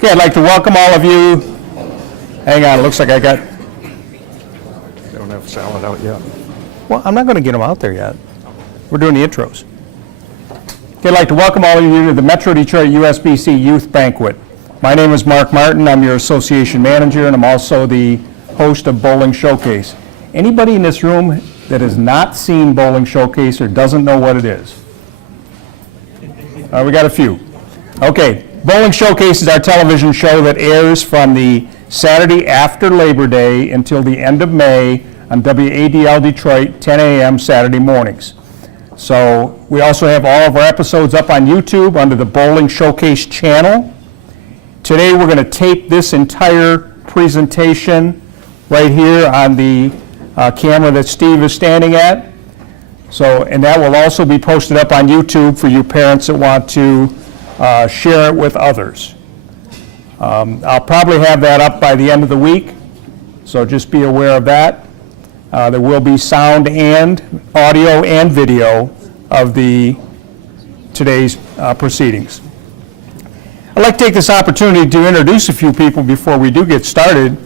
Okay, I'd like to welcome all of you. Hang on, it looks like I got... They don't have salad out yet. Well, I'm not going to get them out there yet. We're doing the intros. Okay, I'd like to welcome all of you to the Metro Detroit USBC Youth Banquet. My name is Mark Martin. I'm your association manager, and I'm also the host of Bowling Showcase. Anybody in this room that has not seen Bowling Showcase or doesn't know what it is? We got a few. Okay, Bowling Showcase is our television show that airs from the Saturday after Labor Day until the end of May on WADL Detroit, 10 a.m. Saturday mornings. So we also have all of our episodes up on YouTube under the Bowling Showcase channel. Today we're going to tape this entire presentation right here on the camera that Steve is standing at. So, and that will also be posted up on YouTube for you parents that want to share it with others. I'll probably have that up by the end of the week, so just be aware of that. There will be sound and audio and video of today's proceedings. I'd like to take this opportunity to introduce a few people before we do get started.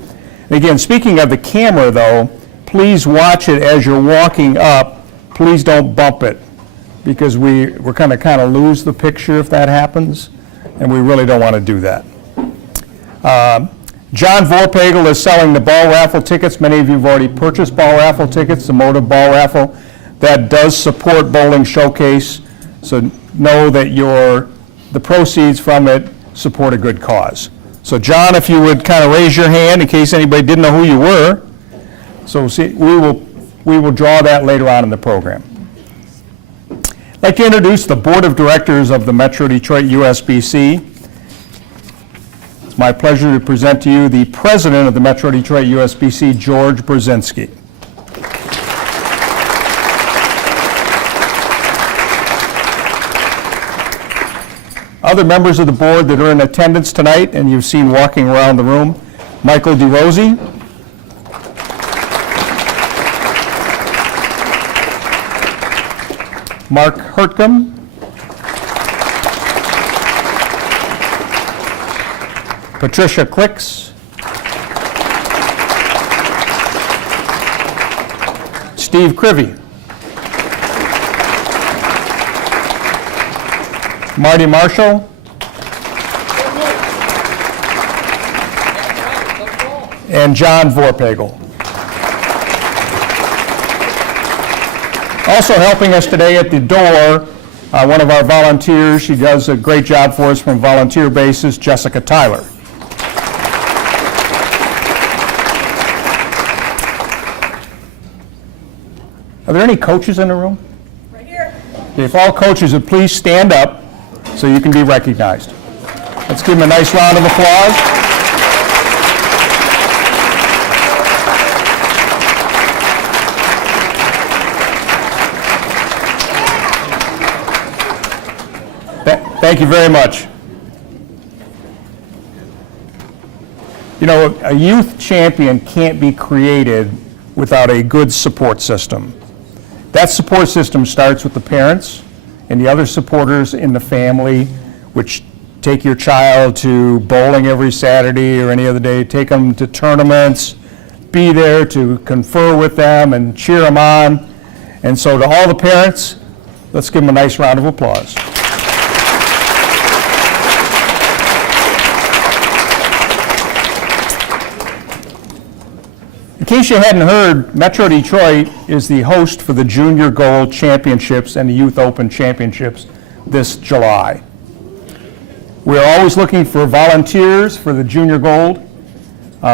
And again, speaking of the camera though, please watch it as you're walking up. Please don't bump it, because we're going to kind of lose the picture if that happens, and we really don't want to do that. John Vorpagel is selling the ball raffle tickets. Many of you have already purchased ball raffle tickets, the Motive Ball Raffle. That does support Bowling Showcase, so know that the proceeds from it support a good cause. So John, if you would kind of raise your hand in case anybody didn't know who you were. So see, we will draw that later on in the program. I'd like to introduce the Board of Directors of the Metro Detroit USBC. It's my pleasure to present to you the President of the Metro Detroit USBC, George Brzezinski. Other members of the board that are in attendance tonight and you've seen walking around the room: Michael DeRosie, Mark Hertcomb, Patricia Clicks, Steve Crivy, Marty Marshall, and John Vorpagel. Also helping us today at the door, one of our volunteers. She does a great job for us from a volunteer basis, Jessica Tyler. Are there any coaches in the room? Right here. Okay, if all coaches would please stand up so you can be recognized. Let's give them a nice round of applause. Thank you very much. You know, a youth champion can't be created without a good support system. That support system starts with the parents and the other supporters in the family, which take your child to bowling every Saturday or any other day, take them to tournaments, be there to confer with them and cheer them on. And so to all the parents, let's give them a nice round of applause. In case you hadn't heard, Metro Detroit is the host for the Junior Gold Championships and the Youth Open Championships this July. We're always looking for volunteers for the Junior Gold.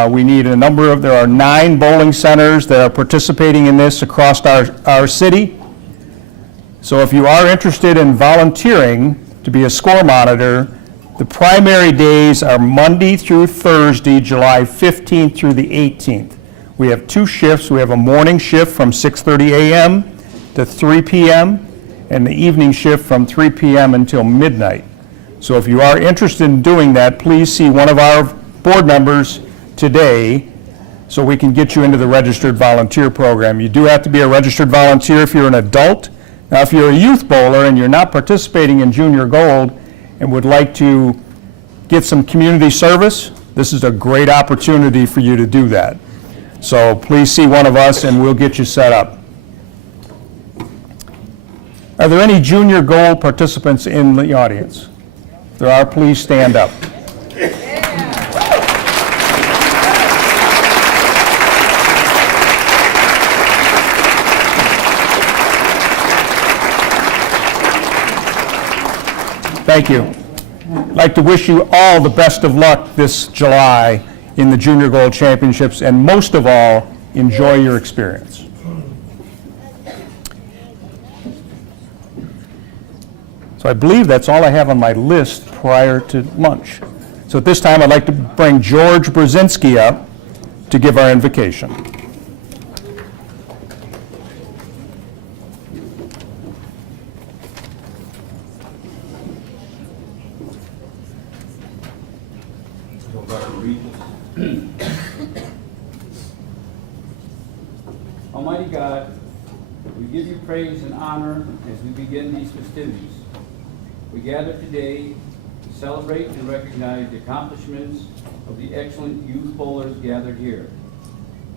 We need there are 9 bowling centers that are participating in this across our city. So if you are interested in volunteering to be a score monitor, the primary days are Monday through Thursday, July 15th through the 18th. We have 2 shifts. We have a morning shift from 6:30 a.m. to 3 p.m. and the evening shift from 3 p.m. until midnight. So if you are interested in doing that, please see one of our board members today so we can get you into the registered volunteer program. You do have to be a registered volunteer if you're an adult. Now, if you're a youth bowler and you're not participating in Junior Gold and would like to get some community service, this is a great opportunity for you to do that. So please see one of us and we'll get you set up. Are there any junior goal participants in the audience? If there are, please stand up. Thank you. I'd like to wish you all the best of luck this July in the Junior Gold Championships, and most of all, enjoy your experience. So I believe that's all I have on my list prior to lunch. So at this time, I'd like to bring George Brzezinski up to give our invocation. Almighty God, we give you praise and honor as we begin these festivities. We gather today to celebrate and recognize the accomplishments of the excellent youth bowlers gathered here.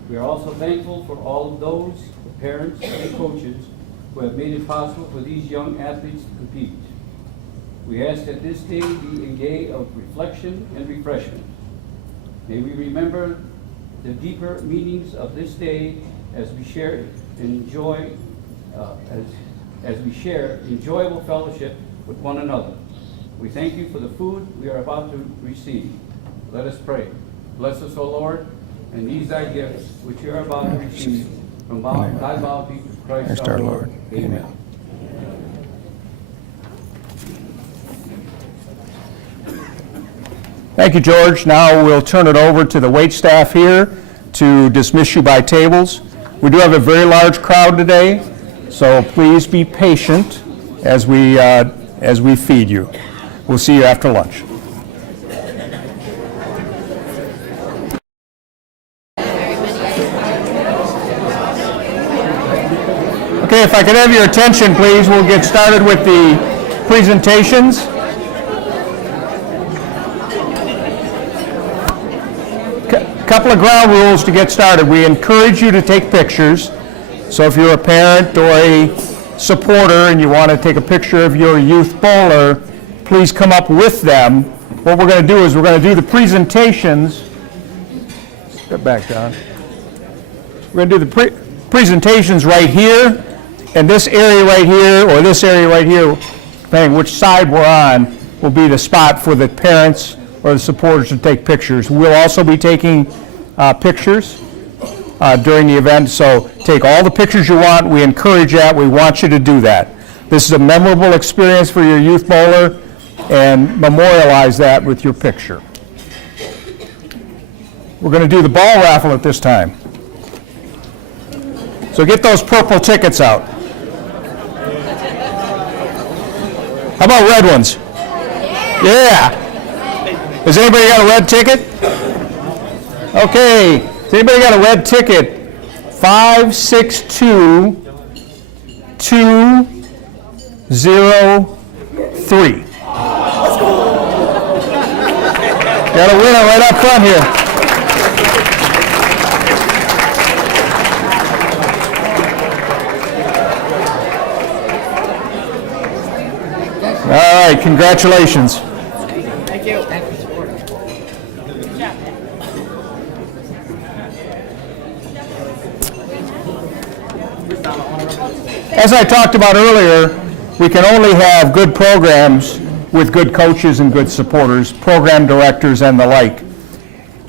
We are also thankful for all of those, the parents and coaches, who have made it possible for these young athletes to compete. We ask that this day be a day of reflection and refreshment. May we remember the deeper meanings of this day as we share and enjoy, as we share enjoyable fellowship with one another. We thank you for the food we are about to receive. Let us pray. Bless us, O Lord, and these thy gifts which you are about to receive from thy bounty through Christ our Lord. Amen. Thank you, George. Now we'll turn it over to the wait staff here to dismiss you by tables. We do have a very large crowd today, so please be patient as we feed you. We'll see you after lunch. Okay, if I could have your attention, please, we'll get started with the presentations. Couple of ground rules to get started. We encourage you to take pictures. So if you're a parent or a supporter and you want to take a picture of your youth bowler, please come up with them. What we're going to do is we're going to do the presentations. Step back, John. We're going to do the presentations right here, and this area right here or this area right here, depending which side we're on, will be the spot for the parents or the supporters to take pictures. We'll also be taking pictures during the event, so take all the pictures you want. We encourage that. We want you to do that. This is a memorable experience for your youth bowler, and memorialize that with your picture. We're going to do the ball raffle at this time. So get those purple tickets out. How about red ones? Yeah. Has anybody got a red ticket? Okay. Has anybody got a red ticket? 562-203. Got a winner right up front here. All right, congratulations. Thank you. Thank you. As I talked about earlier, we can only have good programs with good coaches and good supporters, program directors and the like.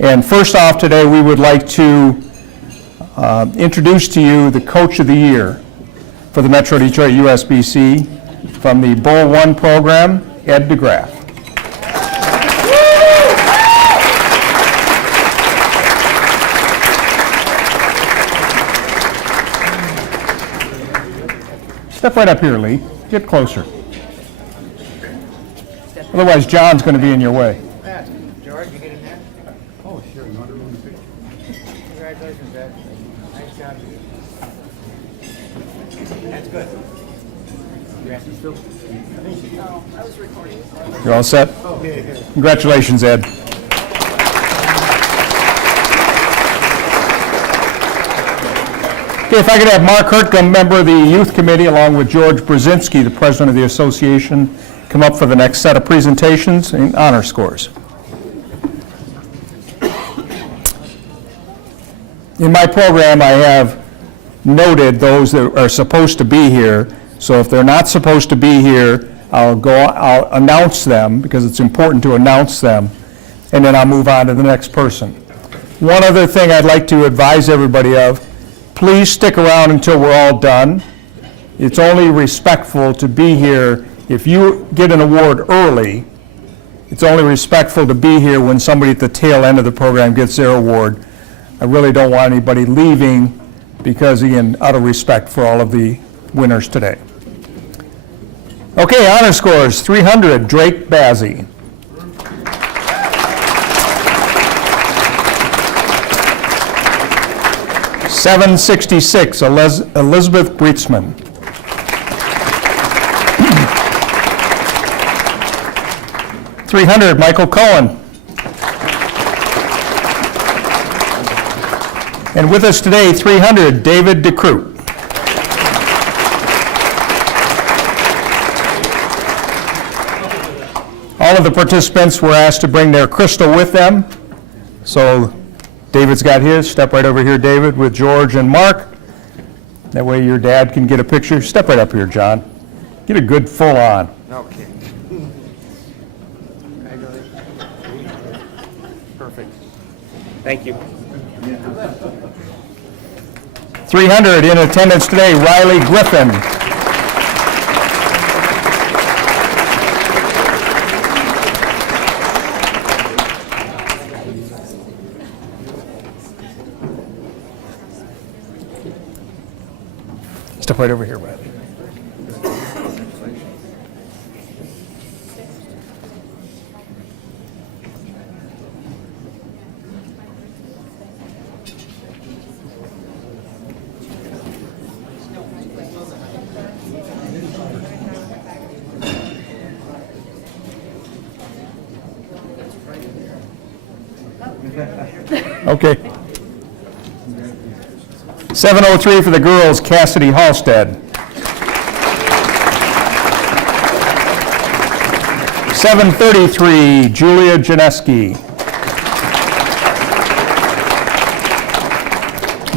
And first off today, we would like to introduce to you the Coach of the Year for the Metro Detroit USBC from the Bowl 1 program, Ed DeGraff. Step right up here, Lee. Get closer. Otherwise, John's going to be in your way. George, you get in there? Oh, sure. You want to run the picture? Congratulations, Ed. Nice job. That's good. You're all set? Congratulations, Ed. Okay, if I could have Mark Hertcomb, member of the Youth Committee, along with George Brzezinski, the president of the association, come up for the next set of presentations and honor scores. In my program, I have noted those that are supposed to be here, so if they're not supposed to be here, I'll announce them, because it's important to announce them, and then I'll move on to the next person. One other thing I'd like to advise everybody of, please stick around until we're all done. It's only respectful to be here. If you get an award early, it's only respectful to be here when somebody at the tail end of the program gets their award. I really don't want anybody leaving because, again, out of respect for all of the winners today. Okay, honor scores, 300, Drake Bazzi. 766, Elizabeth Breitsman. 300, Michael Cohen. And with us today, 300, David DeCroot. All of the participants were asked to bring their crystal with them. So David's got his. Step right over here, David, with George and Mark. That way your dad can get a picture. Step right up here, John. Get a good full on. Okay. Perfect. Thank you. 300 in attendance today, Riley Griffin. Step right over here, Riley. Okay. 703 for the girls, Cassidy Halstead. 733, Julia Janeski.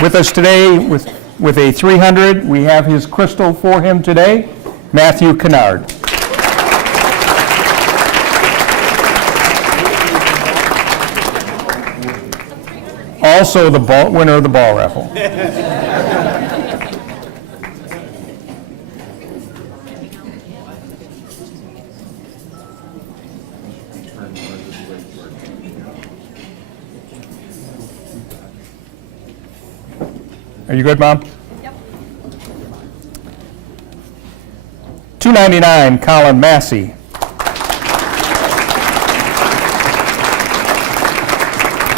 With us today with a 300, we have his crystal for him today, Matthew Kennard. Also the winner of the ball raffle. Are you good, Mom? Yep. 299, Colin Massey.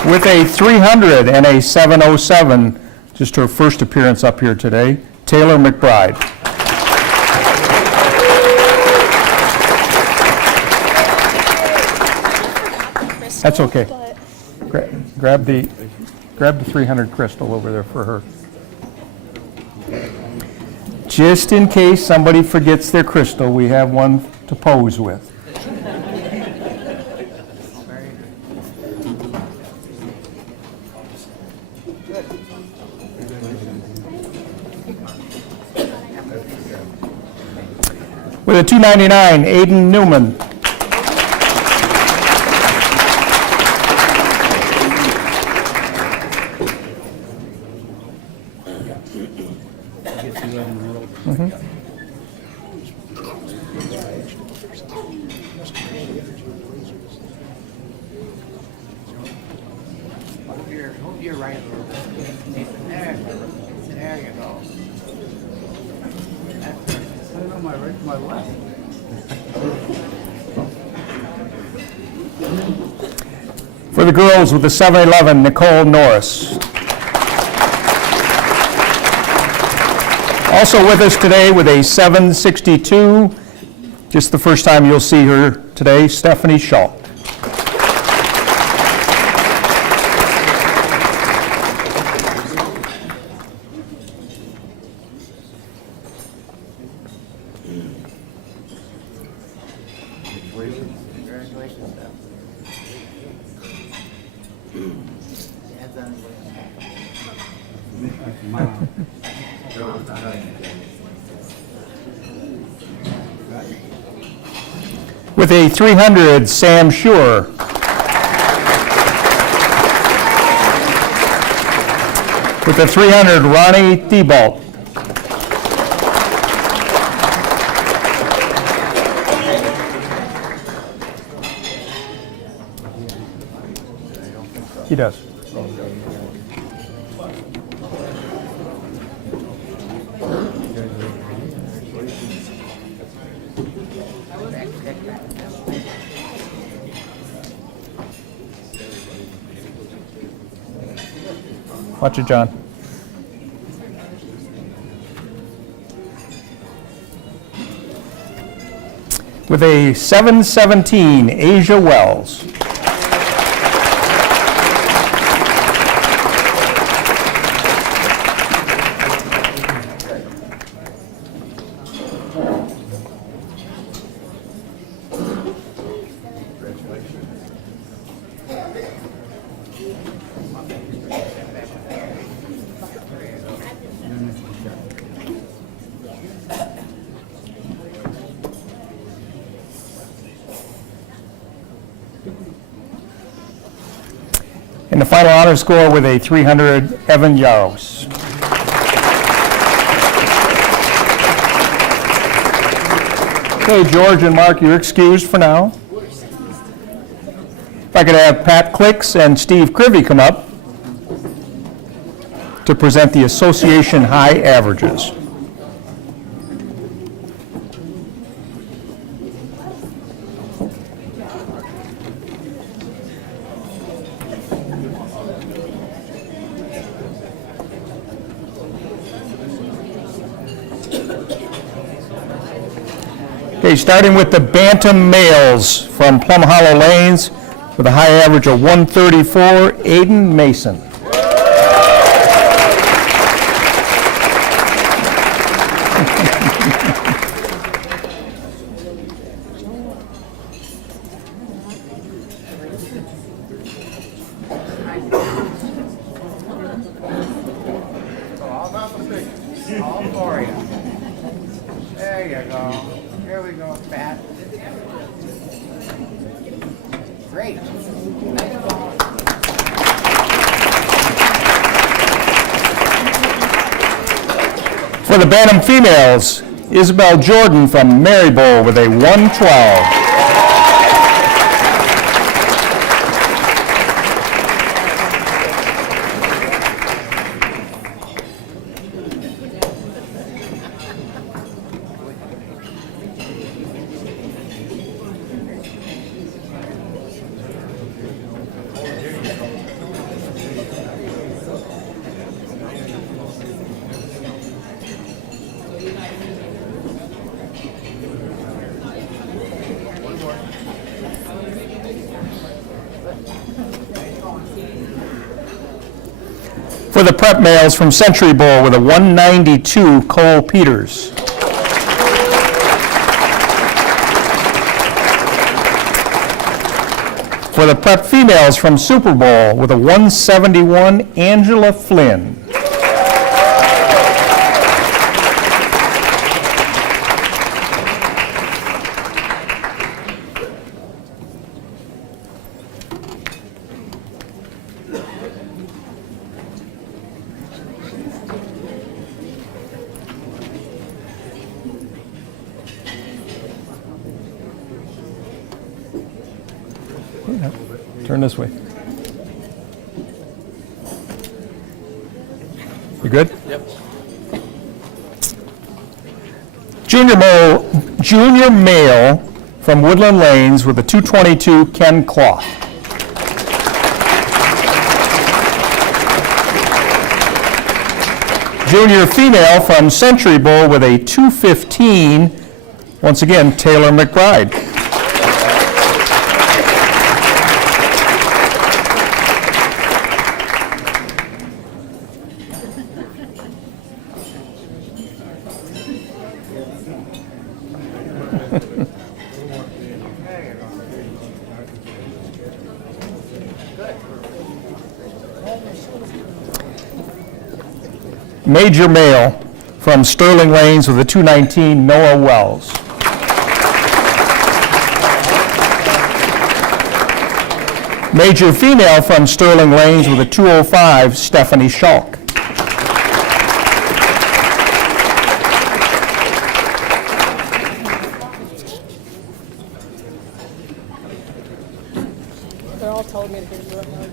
With a 300 and a 707, just her first appearance up here today, Taylor McBride. That's okay. Grab the 300 crystal over there for her. Just in case somebody forgets their crystal, we have one to pose with. With a 299, Aiden Newman. Move your right a little bit. There you go. That's perfect. I don't know, my right to my left. For the girls with the 711, Nicole Norris. Also with us today with a 762, just the first time you'll see her today, Stephanie Shaw. Congratulations, Steph. Dad's on his way. With a 300, Sam Schur. With a 300, Ronnie Thibault. He does. Watch it, John. With a 717, Asia Wells. And the final honor score with a 300, Evan Yaros. Okay, George and Mark, you're excused for now. If I could have Pat Clicks and Steve Crivy come up to present the Association High Averages. Okay, starting with the Bantam males from Plum Hollow Lanes with a high average of 134, Aiden Mason. All for you. There you go. Here we go, Pat. Great. Nice ball. For the Bantam females, Isabel Jordan from Marybull with a 112. For the prep males from Century Bowl with a 192, Cole Peters. For the prep females from Super Bowl with a 171, Angela Flynn. Turn this way. You good? Yep. Junior male from Woodland Lanes with a 222, Ken Clough. Junior female from Century Bowl with a 2:15, once again, Taylor McBride. Major male from Sterling Lanes with a 219, Noah Wells. Major female from Sterling Lanes with a 205, Stephanie Schalk. They're all telling me to give you a hug.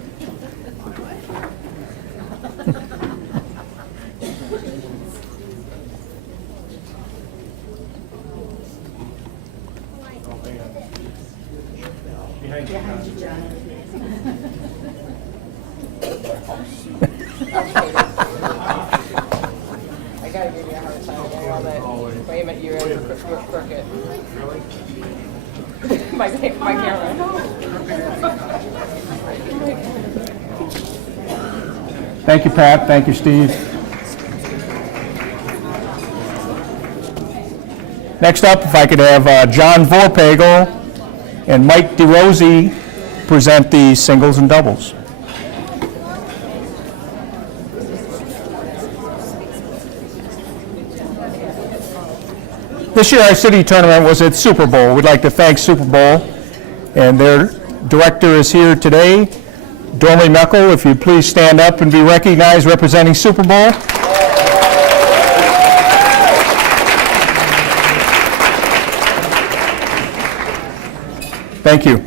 I gotta give you a hard time getting all that. Wait a minute, you're crooked. my camera. Thank you, Pat. Thank you, Steve. Next up, if I could have John Vorpagel and Mike DeRosie present the singles and doubles. This year, our city tournament was at Super Bowl. We'd like to thank Super Bowl, and their director is here today. Dormy Meckel, if you'd please stand up and be recognized representing Super Bowl. Thank you.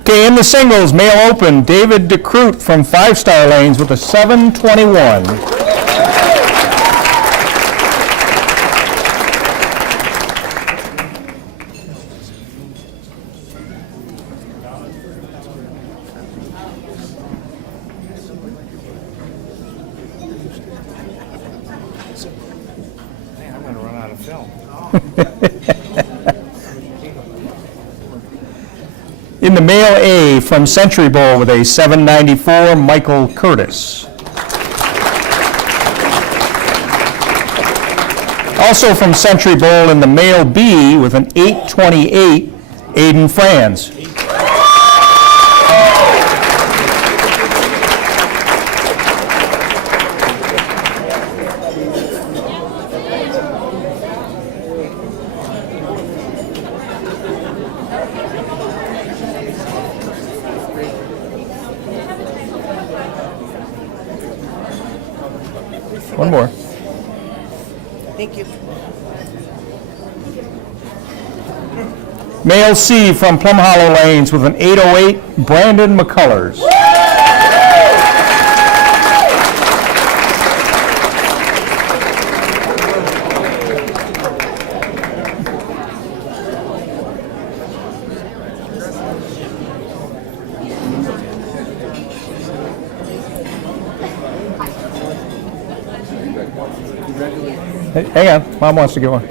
Okay, in the singles, male open, David DeCrute from 5 Star Lanes with a 721. Man, I'm gonna run out of film. In the male A from Century Bowl with a 794, Michael Curtis. Also from Century Bowl in the male B with an 828, Aiden Franz. One more. Thank you. Male C from Plum Hollow Lanes with an 808, Brandon McCullers. Hey, hang on, Mom wants to get one.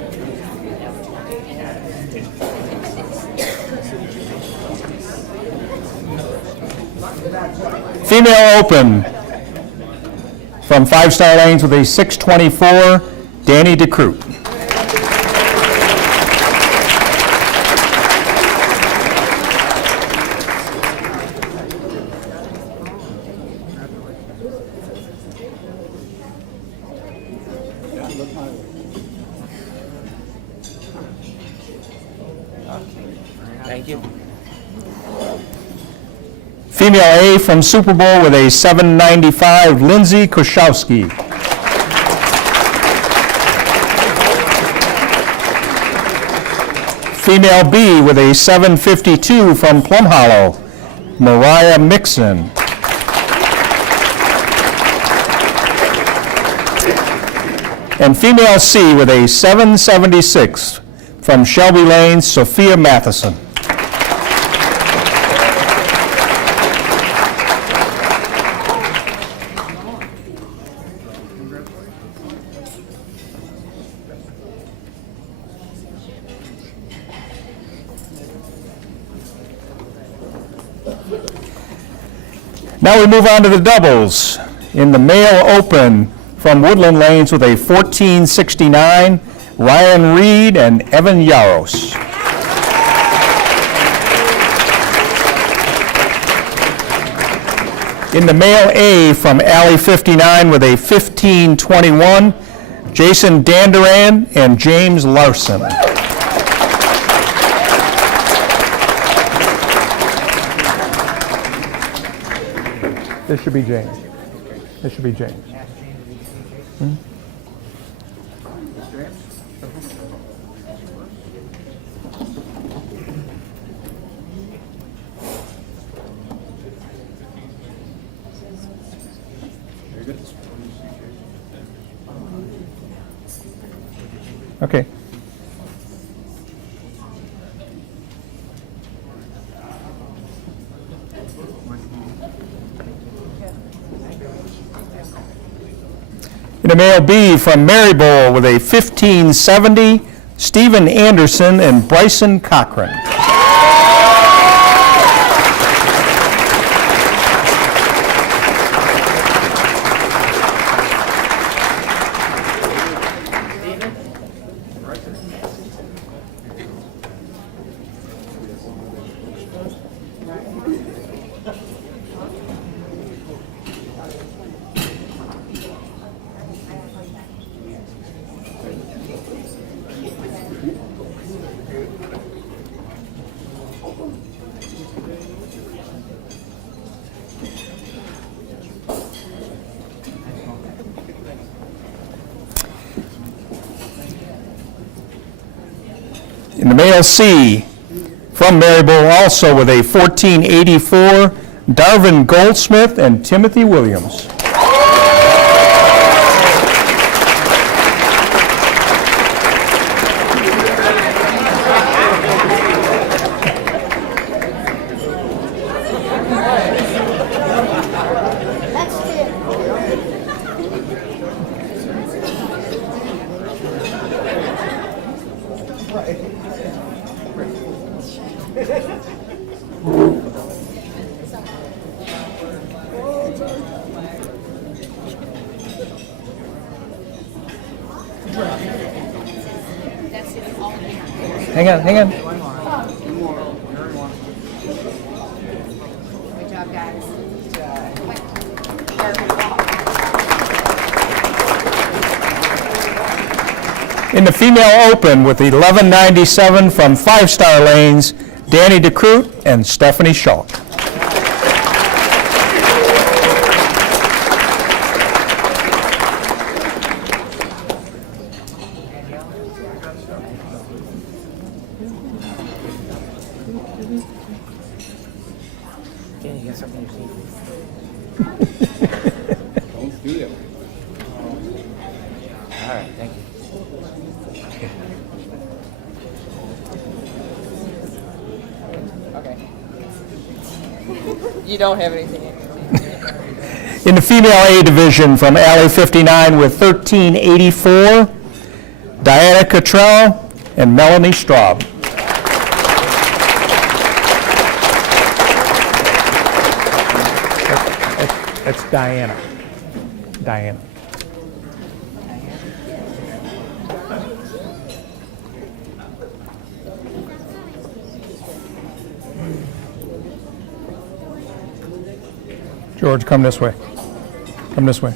Female open from 5 Star Lanes with a 624, Danny DeCrute. Thank you. Female A from Super Bowl with a 795, Lindsay Koszowski. Female B with a 752 from Plum Hollow, Mariah Mixon. And female C with a 776 from Shelby Lane, Sophia Matheson. Now we move on to the doubles. In the male open from Woodland Lanes with a 1469, Ryan Reed and Evan Yaros. In the male A from Alley 59 with a 1521, Jason Danduran and James Larson. This should be James. This should be James. Okay. In the male B from Marybowl with a 1570, Stephen Anderson and Bryson Cochran. In the male C, from Marybowl also with a 1484, Darvin Goldsmith and Timothy Williams. Hang on. Good job, guys. In the female open with 1197 from Five Star Lanes, Danny DeCrute and Stephanie Schulk. Danny, you got something to say? Don't do that. All right, thank you. Okay. You don't have anything in. In the female A division from Alley 59 with 1384, Diana Cottrell and Melanie Straub. That's Diana. Diana. George, come this way. Come this way.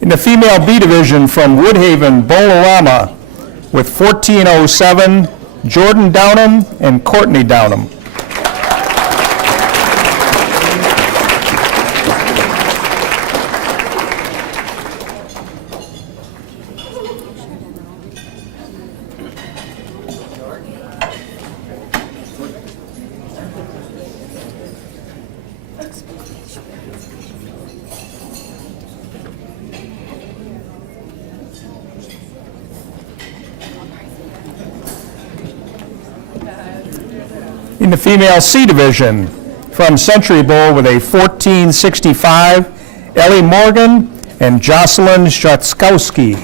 In the female B division from Woodhaven, Bolorama, with 1407, Jordan Downham and Courtney Downham. In the female C division, from Century Bowl with a 1465, Ellie Morgan and Jocelyn Schatzkowski.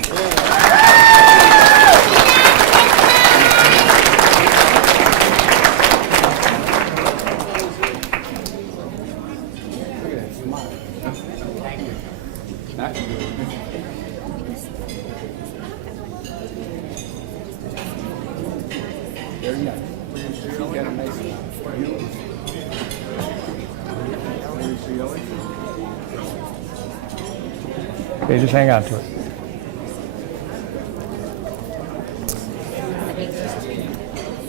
Okay, just hang on to it.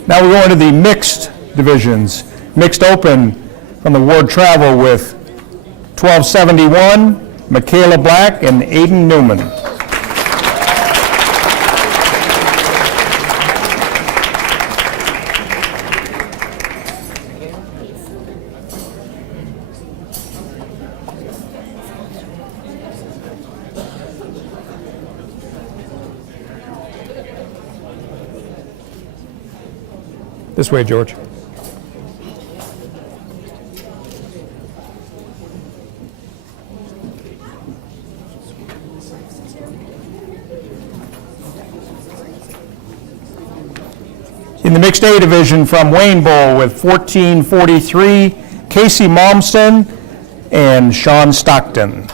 Now we go into the mixed divisions. Mixed open from the Ward Travel with 1271, Michaela Black and Aiden Newman. This way, George. In the mixed A division from Wayne Bowl with 1443, Casey Momsen and Sean Stockton.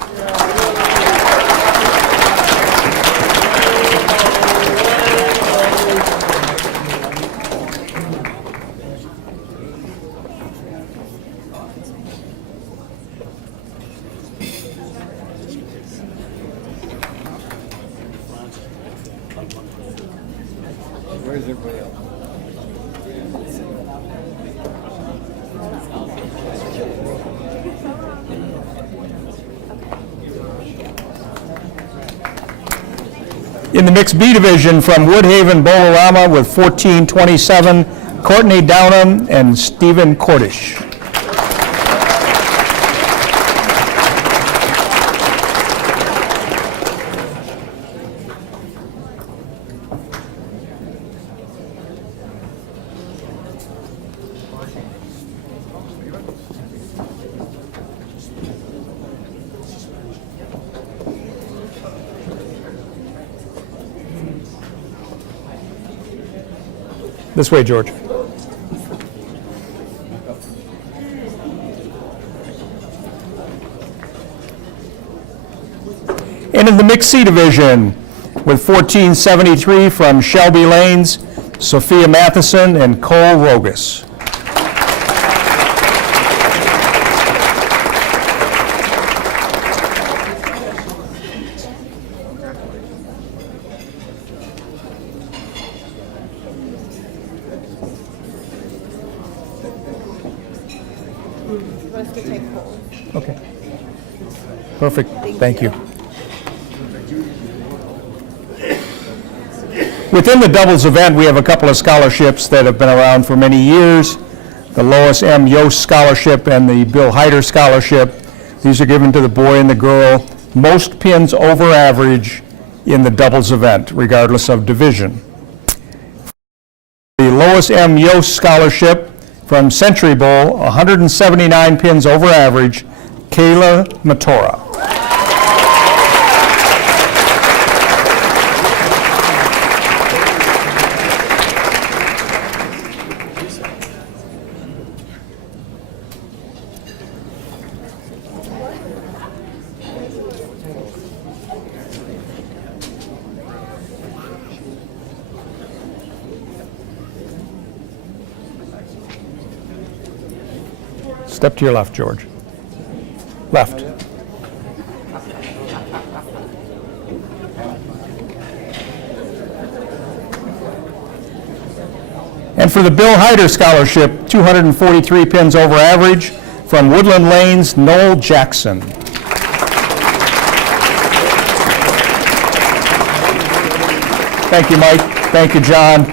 Where's everybody else? In the mixed B division from Woodhaven Bolorama with 1427, Courtney Downham and Stephen Cordish. This way, George. And in the mixed C division, with 1473 from Shelby Lanes, Sophia Matheson and Cole Rogus. Let's take hold. Okay. Perfect. Thank you. Within the doubles event, we have a couple of scholarships that have been around for many years. The Lois M. Yost Scholarship and the Bill Hyder Scholarship. These are given to the boy and the girl most pins over average in the doubles event, regardless of division. The Lois M. Yost Scholarship from Century Bowl, 179 pins over average, Kayla Matora. Step to your left, George. Left. And for the Bill Hyder Scholarship, 243 pins over average, from Woodland Lanes, Noel Jackson. Thank you, Mike. Thank you, John.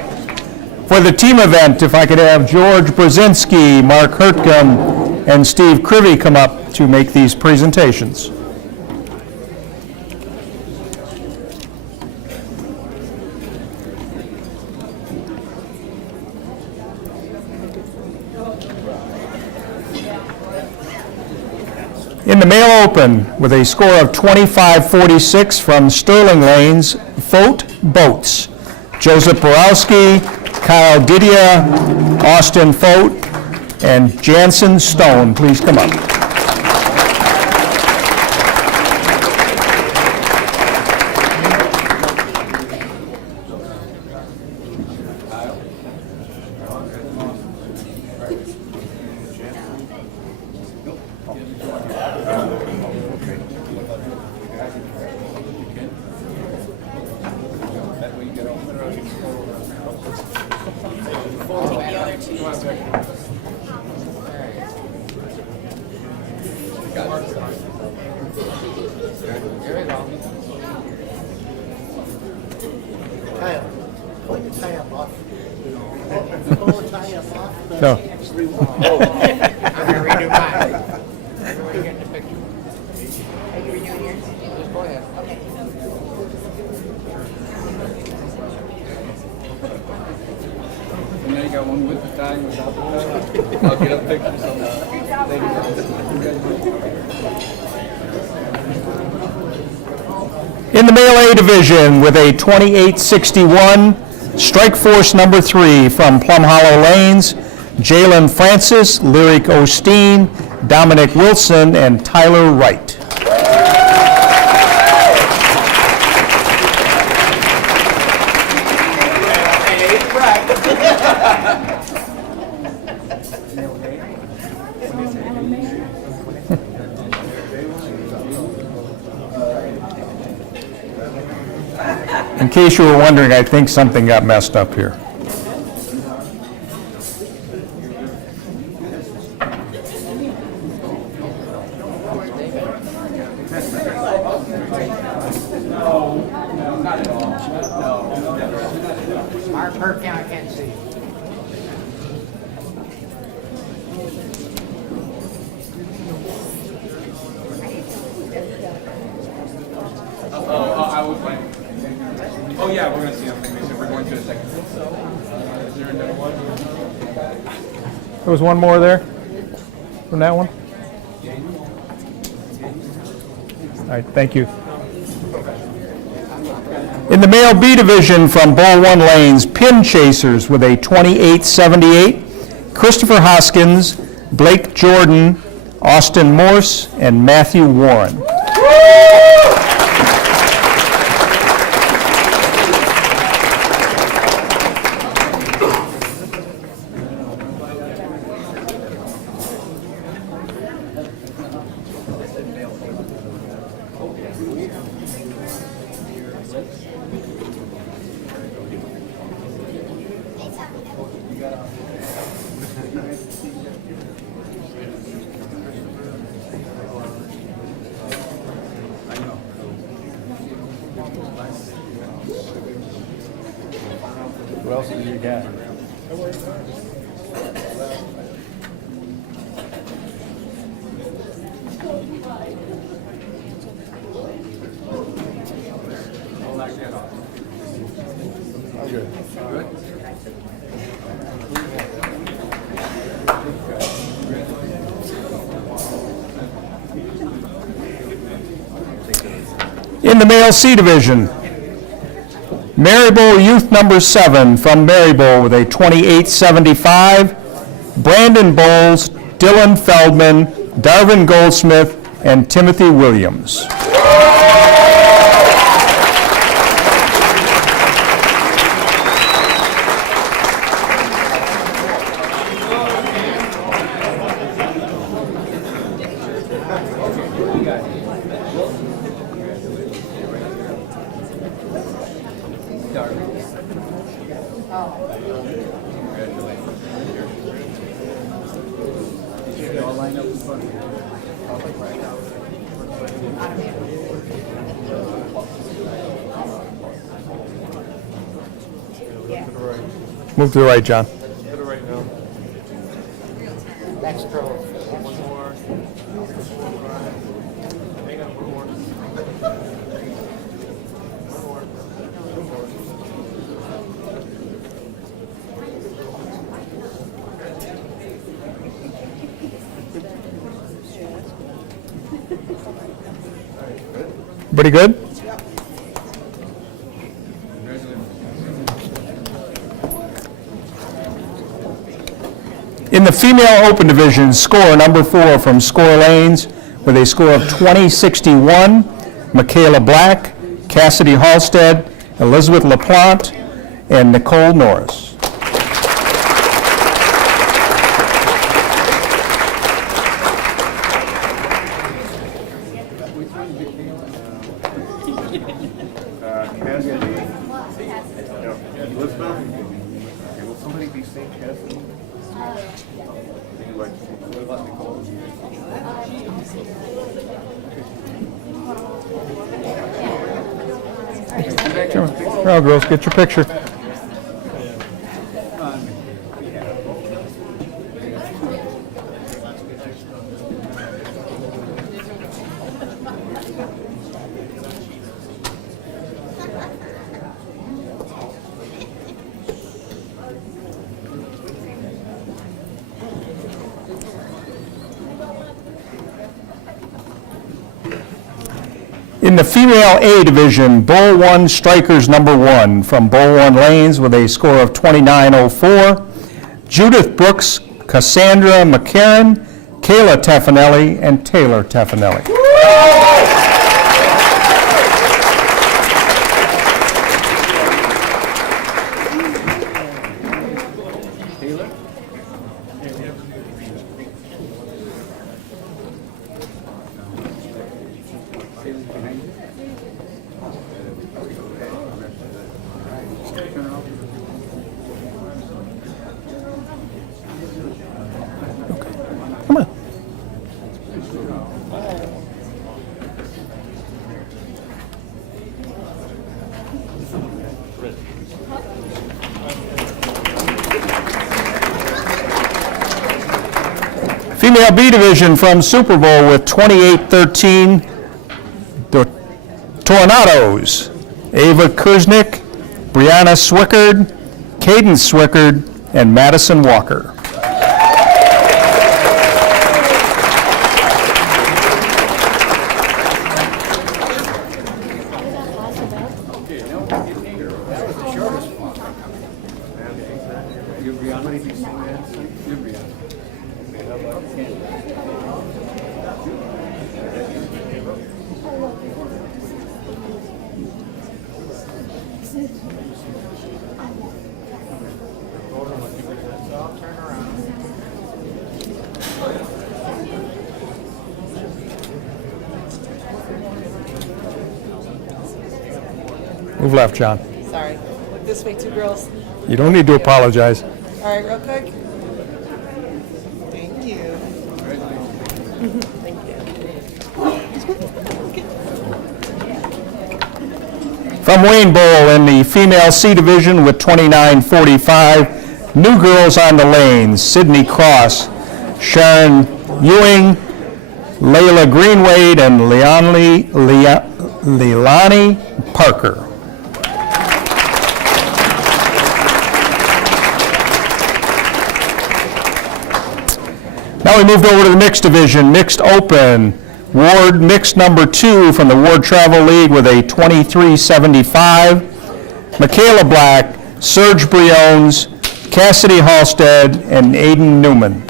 For the team event, if I could have George Brzezinski, Mark Hertgum, and Steve Crivey come up to make these presentations. In the male open, with a score of 25-46 from Sterling Lanes, Fote Boats. Joseph Borowski, Kyle Didia, Austin Fote, and Jansen Stone. Please come up. gonna redo mine. Everybody get the picture. Are you redoing yours? Just go ahead. Okay. And then you got one with the tie and without the tie. I'll get a picture sometime. In the male A division with a 2861, strike force number 3 from Plum Hollow Lanes, Jalen Francis, Lyric Osteen, Dominic Wilson, and Tyler Wright. In case you were wondering, I think something got messed up here. Mark Perkin, I can't see. Oh, yeah, we're gonna see him. We're going to a second. Is there another one? There was one more there from that one? All right, thank you. In the male B division from Bull One Lanes, Pin Chasers with a 2878, Christopher Hoskins, Blake Jordan, Austin Morse, and Matthew Warren. Who else do you got? In the male C division, Maryville Youth number 7 from Maryville with a 2875, Brandon Bowles, Dylan Feldman, Darvin Goldsmith, and Timothy Williams. Move to the right, John. That's true. Pretty good? In the female open division, score number 4 from Score Lanes with a score of 2061, Michaela Black, Cassidy Halstead, Elizabeth LaPlante, and Nicole Norris. Cassidy. Elizabeth. Okay, will somebody be St. Cassidy? What about Nicole? Come on, girls, get your picture. In the female A division, Bull 1 Strikers number 1 from Bull 1 Lanes with a score of 29.04. Judith Brooks, Cassandra McCarran, Kayla Teffanelli, and Taylor Teffanelli. Come on. Female B division from Super Bowl with 28-13, the Tornadoes. Ava Kurznick, Brianna Swickard, Caden Swickard, and Madison Walker. Move left, John. Sorry. Look this way, two girls. You don't need to apologize. All right, real quick. Thank you. Thank you. From Wayne Bowl in the female C division with 29-45, new girls on the lanes, Sydney Cross, Sharon Ewing, Layla Greenwade, and Leilani Parker. Now we moved over to the mixed division, mixed open. Ward mixed number 2 from the Ward Travel League with a 23-75. Michaela Black, Serge Briones, Cassidy Halstead, and Aiden Newman.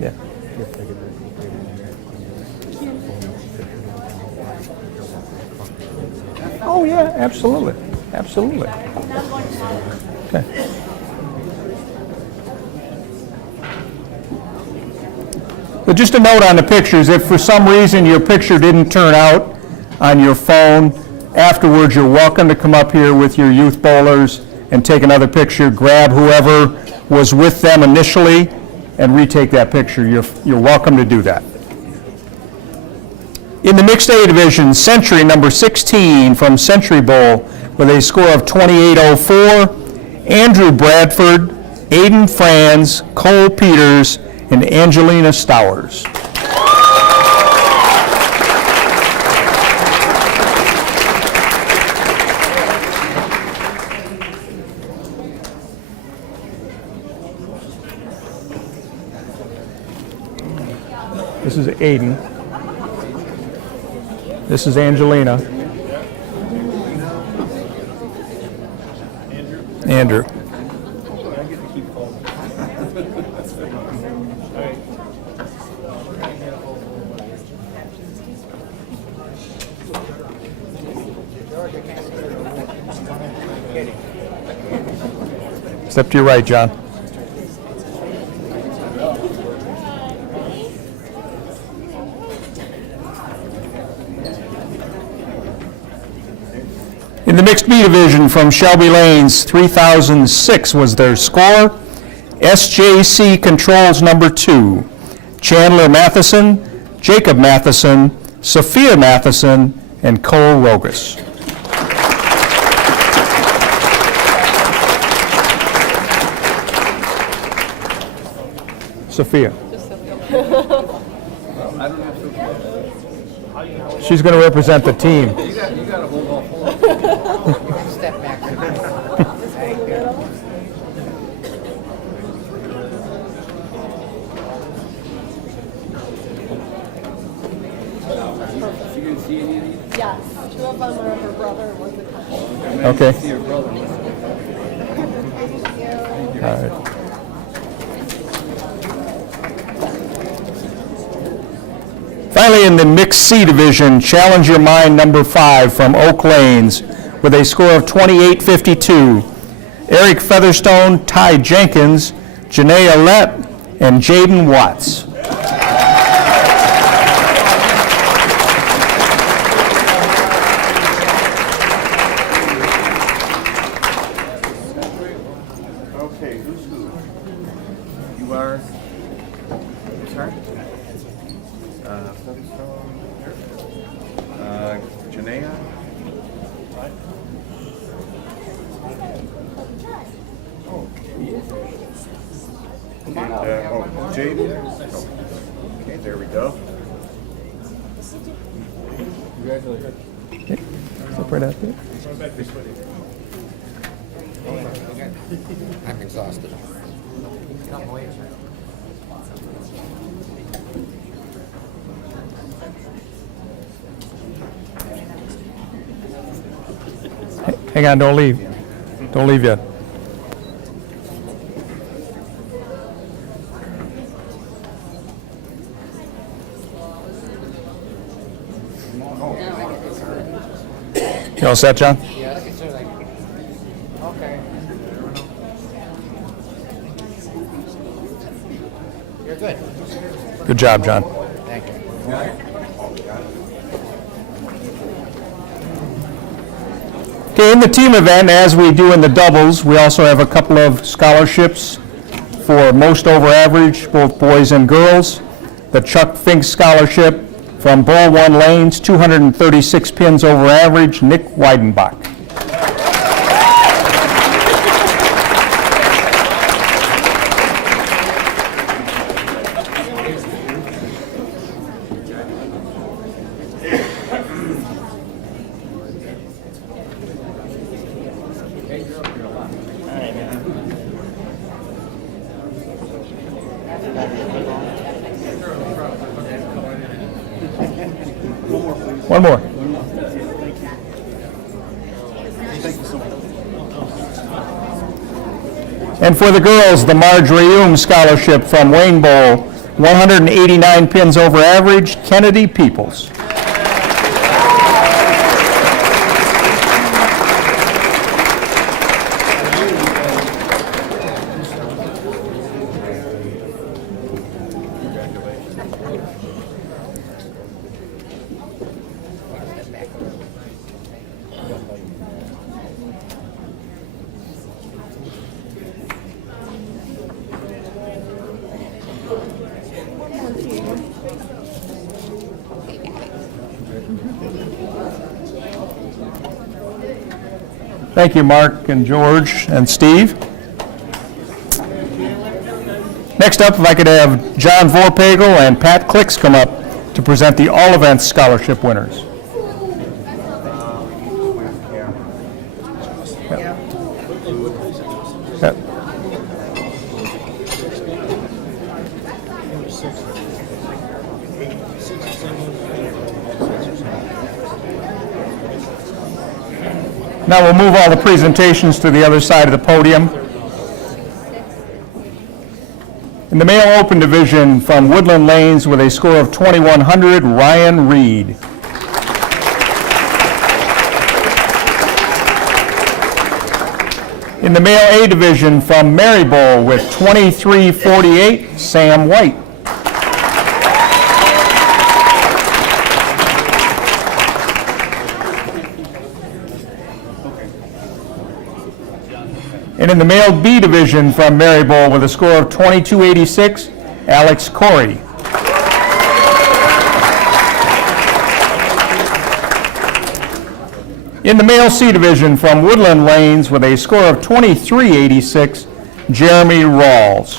Yeah. Oh, yeah, absolutely. Absolutely. Okay. But just a note on the pictures, if for some reason your picture didn't turn out on your phone, afterwards you're welcome to come up here with your youth bowlers and take another picture, grab whoever was with them initially, and retake that picture. You're welcome to do that. In the mixed A division, Century number 16 from Century Bowl with a score of 28.04, Andrew Bradford, Aiden Franz, Cole Peters, and Angelina Stowers. This is Aiden. This is Angelina. Andrew. Step to your right, John. In the mixed B division from Shelby Lanes, 3006 was their score. SJC Controls number 2, Chandler Matheson, Jacob Matheson, Sophia Matheson, and Cole Rogus. Sophia. She's going to represent the team. You got to hold off. Step back. Thank you. You didn't see any of these? Yes, two of them are her brother and one's a cousin. Okay. See your brother. All right. Finally, in the mixed C division, Challenge Your Mind number 5 from Oak Lanes with a score of 2852. Eric Featherstone, Ty Jenkins, Janae Alette, and Jaden Watts. Okay, who's who? You are? Sorry? Featherstone. Janaea? Jaden? Okay, there we go. Step right out there. I'm exhausted. Hang on, don't leave. Don't leave yet. You all set, John? Yeah, I can certainly. Okay. You're good. Good job, John. Thank you. Okay, in the team event, as we do in the doubles, we also have a couple of scholarships for most over average, both boys and girls. The Chuck Fink Scholarship from Bull One Lanes, 236 pins over average, Nick Weidenbach. One more. And for the girls, the Marjorie Hume Scholarship from Wayne Bowl, 189 pins over average, Kennedy Peoples. Thank you, Mark and George and Steve. Next up, if I could have John Vorpagel and Pat Clicks come up to present the All Events Scholarship winners. Yep. Now we'll move all the presentations to the other side of the podium. In the male open division from Woodland Lanes with a score of 2100, Ryan Reed. In the male A division from Marybull with 2348, Sam White. And in the male B division from Marybull with a score of 2286, Alex Corey. In the male C division from Woodland Lanes with a score of 2386, Jeremy Rawls.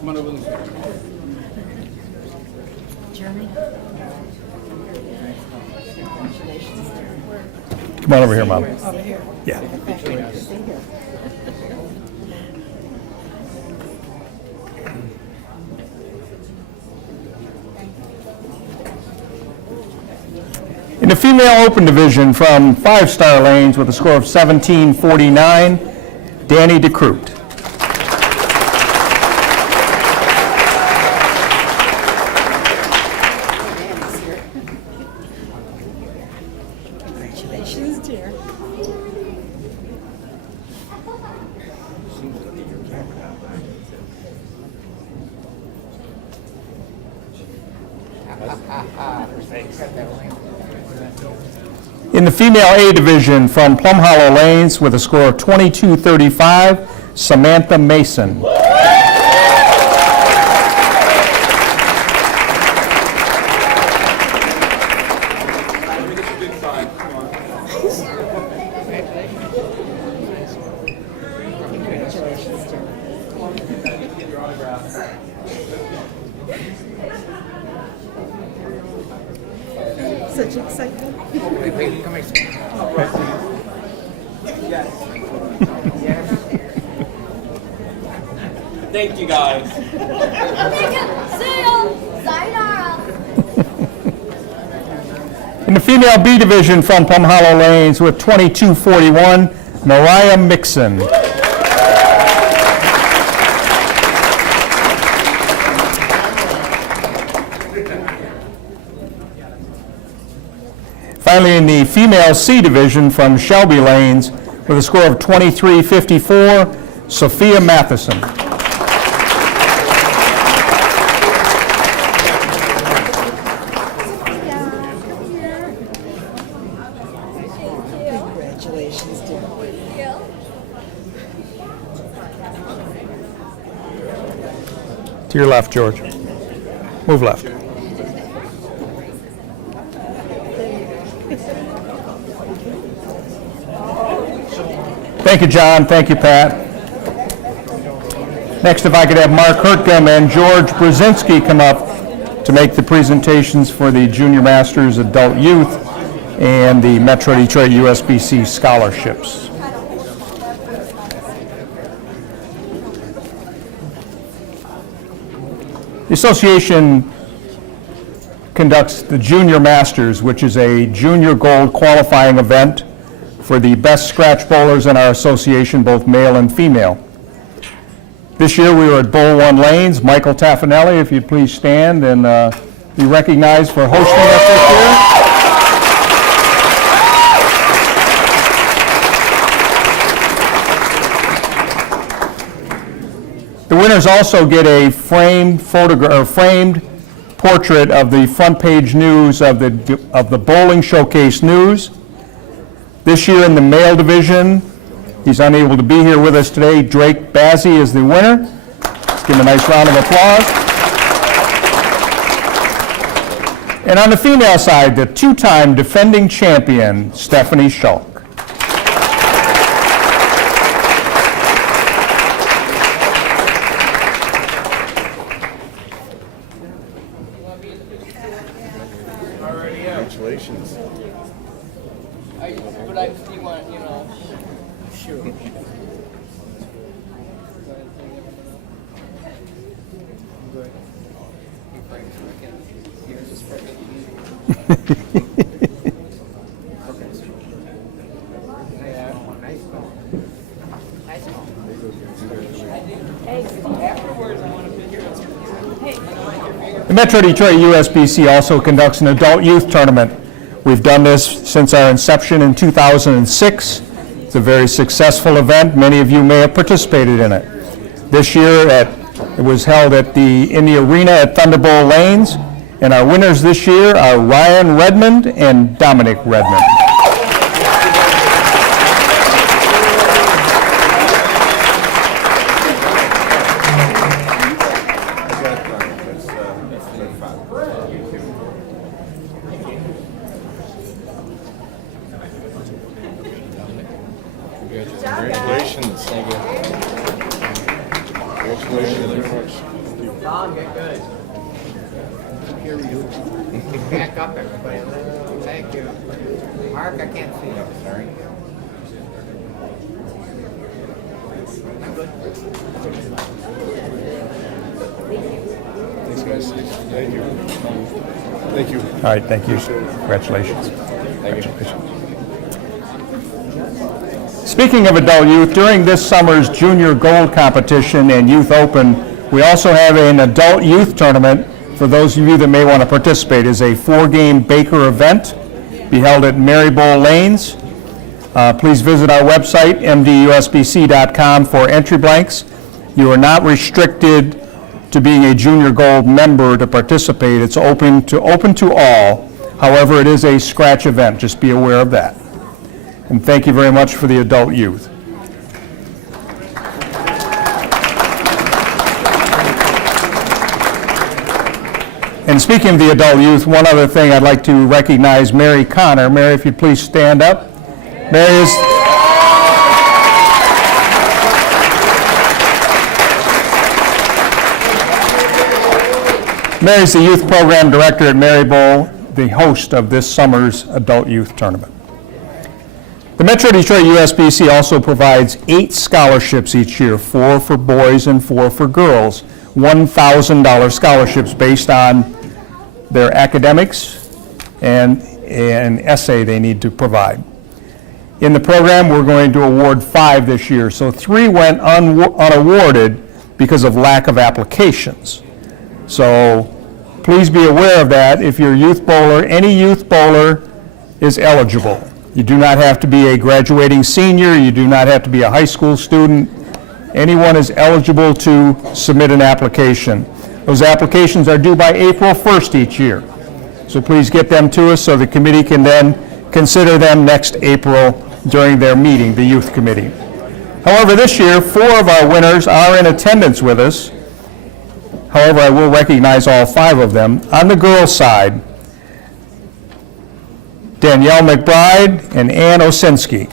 Come on over this way. Jeremy? Congratulations. Come on over here, Mom. Over here. Yeah. Stay here. In the female open division from 5-star lanes with a score of 1749, Danny DeCroot. Danny's here. Congratulations, dear. In the female A division from Plum Hollow Lanes with a score of 2235, Samantha Mason. Let me get the big sign. Come on. Congratulations, dear. Get your autograph. Such excitement. Thank you, guys. In the female B division from Plum Hollow Lanes with 2241, Mariah Mixon. Finally, in the female C division from Shelby Lanes with a score of 2354, Sophia Matheson. Congratulations, dear. To your left, George. Move left. Thank you, John. Thank you, Pat. Next, if I could have Mark Hertgum and George Brzezinski come up to make the presentations for the Junior Masters Adult Youth and the Metro Detroit USBC scholarships. The association conducts the Junior Masters, which is a junior gold qualifying event for the best scratch bowlers in our association, both male and female. This year we were at Bowl One Lanes. Michael Taffanelli, if you'd please stand and be recognized for hosting us this year. The winners also get a framed portrait of the front page news of the Bowling Showcase News. This year in the male division, he's unable to be here with us today. Drake Bazzi is the winner. Let's give him a nice round of applause. And on the female side, the two-time defending champion, Stephanie Schulk. Congratulations. But I do want, you know. Sure. The Metro Detroit USBC also conducts an adult youth tournament. We've done this since our inception in 2006. It's a very successful event. Many of you may have participated in it. This year it was held in the arena at Thunderbolt Lanes, and our winners this year are Ryan Redmond and Dominic Redmond. Congratulations. Thank you. Congratulations. Tom, get good. Back up, everybody. Thank you. Mark, I can't see you. Sorry. Thanks, guys. Thank you. Thank you. All right, thank you. Congratulations. Thank you. Speaking of adult youth, during this summer's Junior Gold Competition and Youth Open, we also have an adult youth tournament. For those of you that may want to participate, is a 4-game Baker event, be held at Marybowl Lanes. Please visit our website, MDUSBC.com, for entry blanks. You are not restricted to being a Junior Gold member to participate. It's open to all. However, it is a scratch event. Just be aware of that. And thank you very much for the adult youth. And speaking of the adult youth, one other thing I'd like to recognize Mary Connor. Mary, if you'd please stand up. Mary is Mary's the youth program director at Marybowl, the host of this summer's adult youth tournament. The Metro Detroit USBC also provides 8 scholarships each year, 4 for boys and 4 for girls, $1,000 scholarships based on their academics and an essay they need to provide. In the program, we're going to award 5 this year, so 3 went unawarded because of lack of applications. So please be aware of that. If you're a youth bowler, any youth bowler is eligible. You do not have to be a graduating senior. You do not have to be a high school student. Anyone is eligible to submit an application. Those applications are due by April 1st each year. So please get them to us so the committee can then consider them next April during their meeting, the youth committee. However, this year, 4 of our winners are in attendance with us. However, I will recognize all 5 of them. On the girls' side, Danielle McBride and Ann Osinski.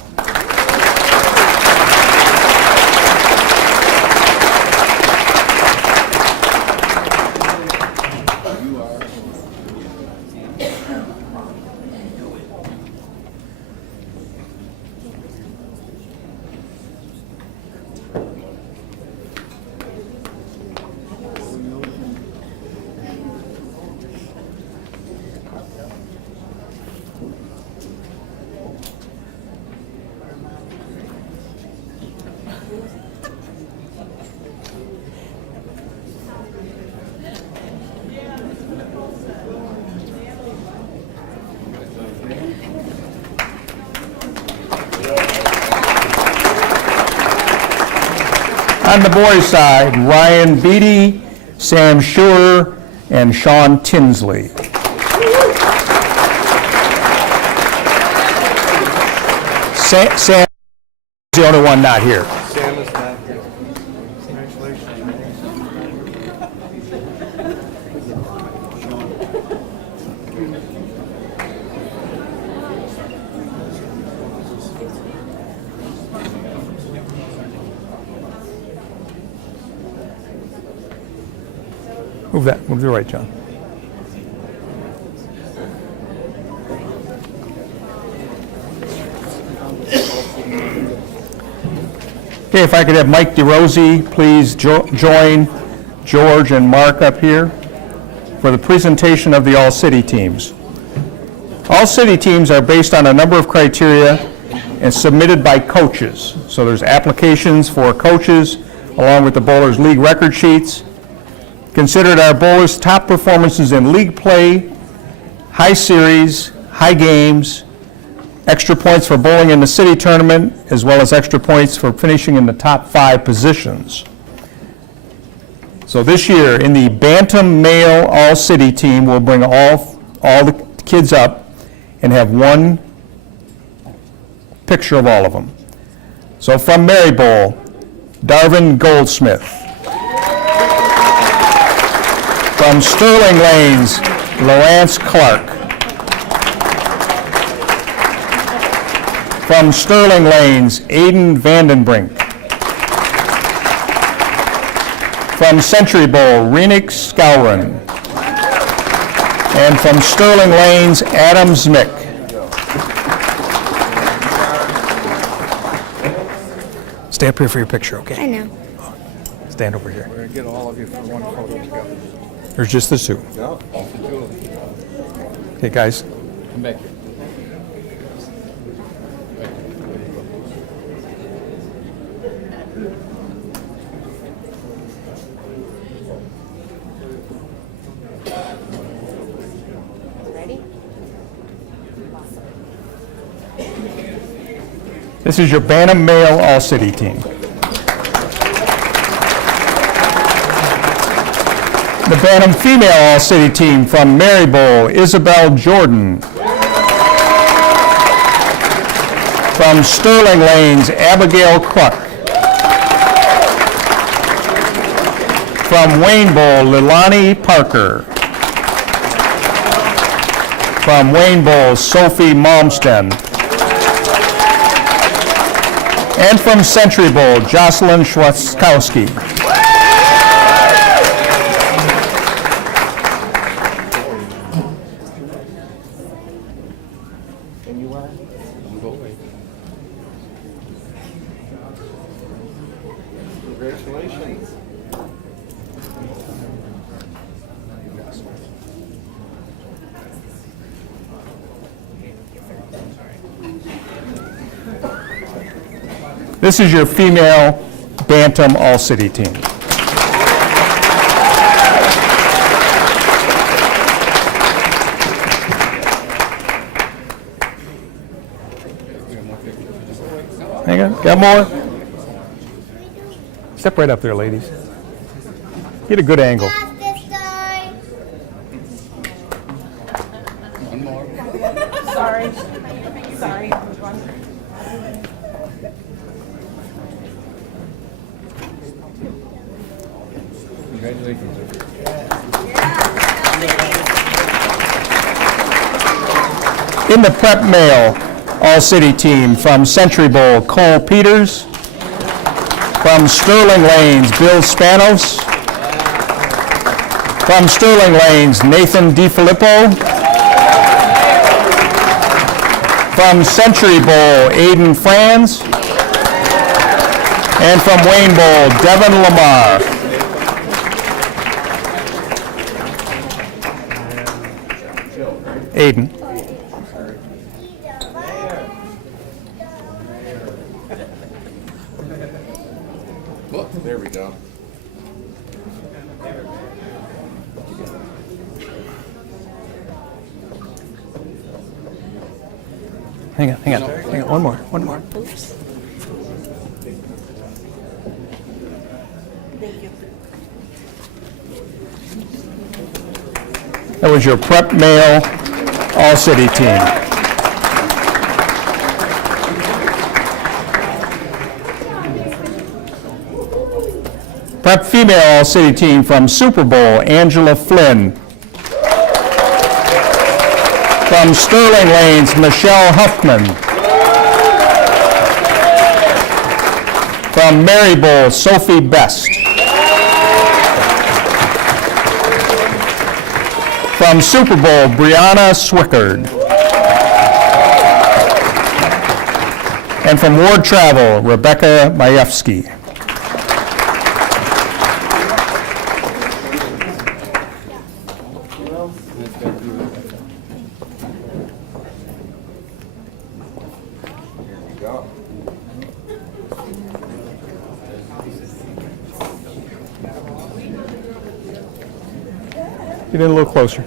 On the boys' side, Ryan Beatty, Sam Schurer, and Sean Tinsley. Sam is the only one not here. Sam is not here. Congratulations. Move that, move to the right, John. Okay, if I could have Mike DeRosie please join George and Mark up here for the presentation of the all-city teams. All-city teams are based on a number of criteria and submitted by coaches. So there's applications for coaches along with the bowlers' league record sheets. Considered our bowlers' top performances in league play, high series, high games, extra points for bowling in the city tournament, as well as extra points for finishing in the top 5 positions. So this year, in the Bantam Male All-City team, we'll bring all the kids up and have one picture of all of them. So from Marybowl, Darvin Goldsmith. From Sterling Lanes, Lawrence Clark. From Sterling Lanes, Aiden Vandenbrink. From Century Bowl, Renik Skowron. And from Sterling Lanes, Adam Zmick. Stay up here for your picture, okay? I know. Stand over here. We're gonna get all of you for one photo together. There's just the two. Yeah, the two of them. Okay, guys. Come back here. Ready? This is your Bantam Male All-City team. The Bantam Female All-City team from Marybowl, Isabel Jordan. From Sterling Lanes, Abigail Kruk. From Waynebowl, Lilani Parker. From Waynebowl, Sophie Malmsten. And from Century Bowl, Jocelyn Schwarzkowski. Congratulations. This is your female Bantam All-City team. Hang on, got more? Step right up there, ladies. Get a good angle. Sorry. Sorry. Congratulations. In the prep male All-City team from Century Bowl, Cole Peters. From Sterling Lanes, Bill Spanos. From Sterling Lanes, Nathan DiFilippo. From Century Bowl, Aiden Franz. And from Wayne Bowl, Devin Lamar. Aiden. There we go. Hang on, one more. Oops. Thank you. That was your prep male All-City team. Prep female All-City team from Super Bowl, Angela Flynn. From Sterling Lanes, Michelle Huffman. From Marybowl, Sophie Best. From Super Bowl, Brianna Swickard. And from Ward Travel, Rebecca Majewski. Get in a little closer.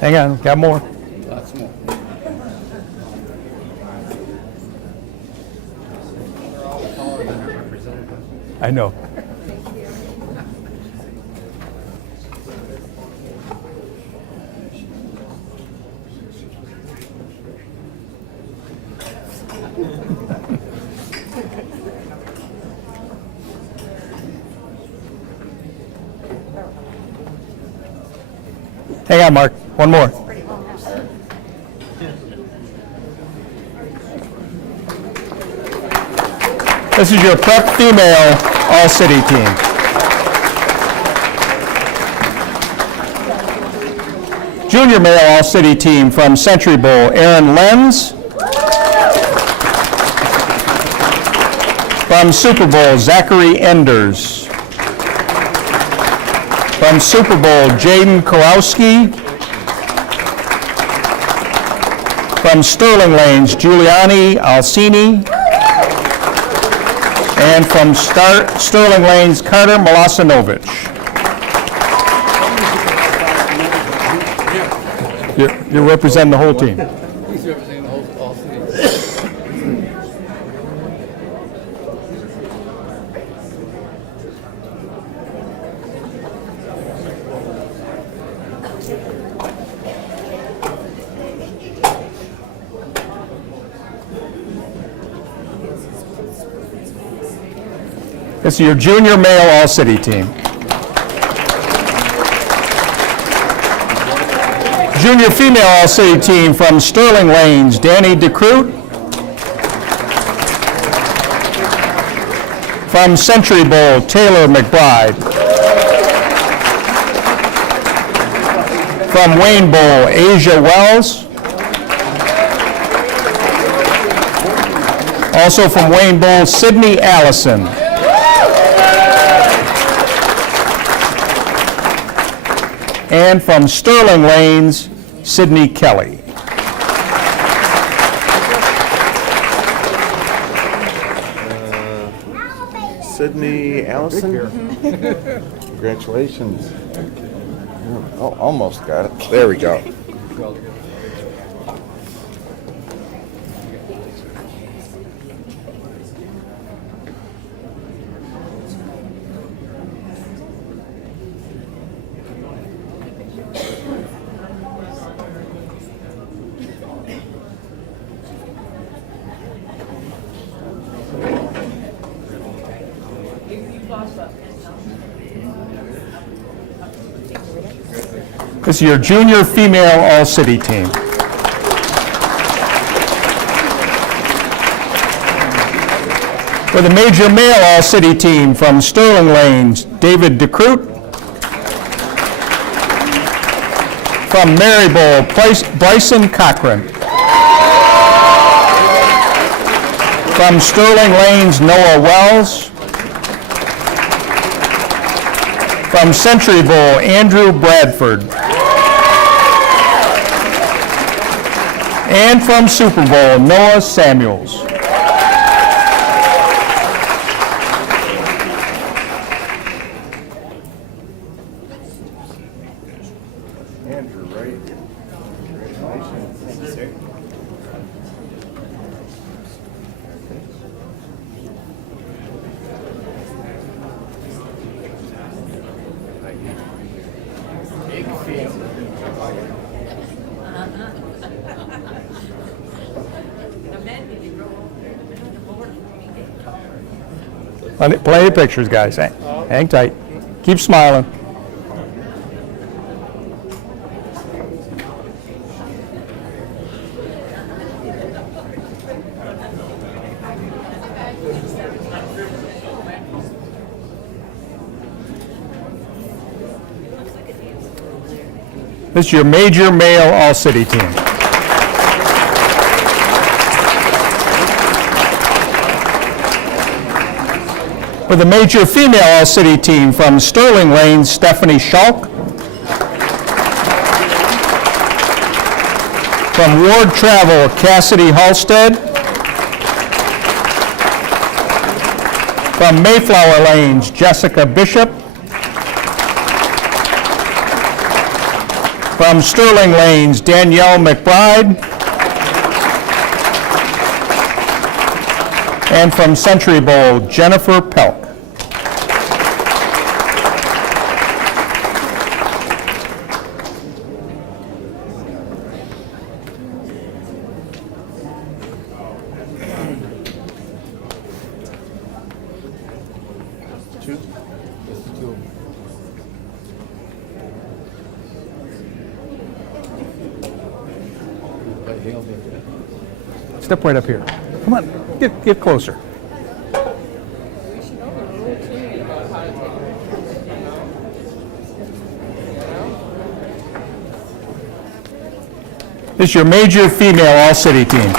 Hang on, got more. Lots more. I know. Hang on, Mark. One more. This is your prep female all-city team. Junior male all-city team from Century Bowl, Aaron Lenz. From Super Bowl, Zachary Enders. From Super Bowl, Jaden Kowalski. From Sterling Lanes, Giuliani Alcini. And from Sterling Lanes, Carter Milosenovich. You're representing the whole team. He's representing the whole city. This is your junior male all-city team. Junior female all-city team from Sterling Lanes, Danny DeCrute. From Century Bowl, Taylor McBride. From Wayne Bowl, Asia Wells. Also from Wayne Bowl, Sydney Allison. And from Sterling Lanes, Sydney Kelly. Sydney Allison. Congratulations. Oh, almost got it. There we go. This is your junior female all-city team. For the major male all-city team from Sterling Lanes, David DeCrute. From Marybowl, Bryson Cochran. From Sterling Lanes, Noah Wells. From Century Bowl, Andrew Bradford. And from Super Bowl, Noah Samuels. Andrew, right? Congratulations. Plenty of pictures, guys. Hang tight. Keep smiling. This is your major male all-city team. For the major female all-city team from Sterling Lanes, Stephanie Schalk. From Ward Travel, Cassidy Halstead. From Mayflower Lanes, Jessica Bishop. From Sterling Lanes, Danielle McBride. And from Century Bowl, Jennifer Pelk. Step right up here. Come on, get closer. We should know the routine about how to take pictures, you know? This is your major female all-city team.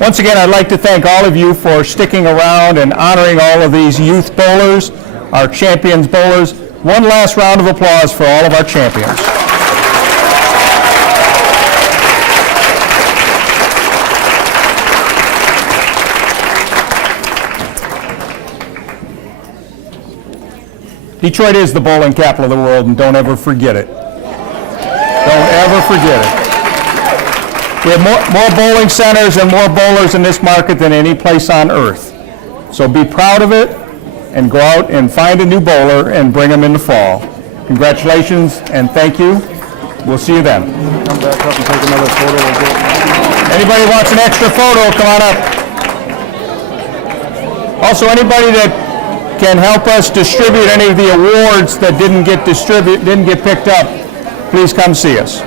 Once again, I'd like to thank all of you for sticking around and honoring all of these youth bowlers, our champions bowlers. One last round of applause for all of our champions. Detroit is the bowling capital of the world, and don't ever forget it. Don't ever forget it. We have more bowling centers and more bowlers in this market than any place on earth. So be proud of it and go out and find a new bowler and bring them in the fall. Congratulations and thank you. We'll see you then. Come back up and take another photo. Anybody wants an extra photo, come on up. Also, anybody that can help us distribute any of the awards that didn't get picked up, please come see us.